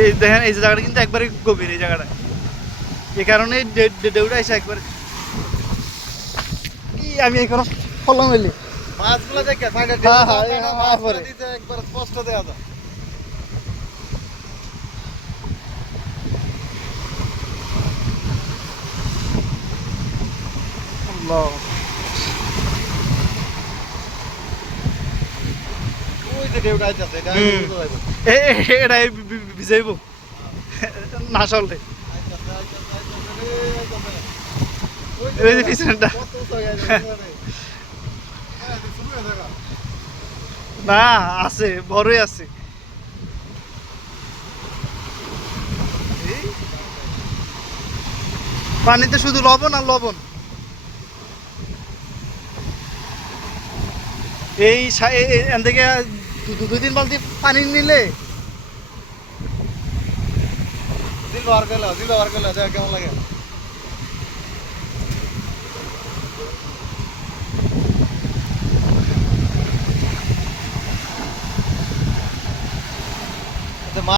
এই দেখেন এই জায়গাটা কিন্তু একবারে গভীর এই জায়গাটা, এই কারণে ঢেউটা এসে একবারে আমি এখানে ফলন হইলি মাছগুলো দেখে সাইডে হ্যাঁ, হ্যাঁ, এই মাছ পরে। দিতে একবার স্পষ্ট দেয়া যায়। আল্লাহ। ওই যে ঢেউটা আইতাছে এটা হুম। বুঝতে পারবে। এটা ভিজাইব না চললে আইতাছে, আইতাছে, আইতাছে রে, আইতাছে। ওই এই যে পিছনটা কত উঁচু হয়ে গেছে, বুঝতে পারবে? হ্যাঁ, এটা শুরু হয়ে যাবে। না আছে, বড়ই আছে। এই পানিতে শুধু লবণ আর লবণ। এই এখান থেকে 2-3 বালতি পানি নিলে দিল বার করলে দেখ কেমন লাগে।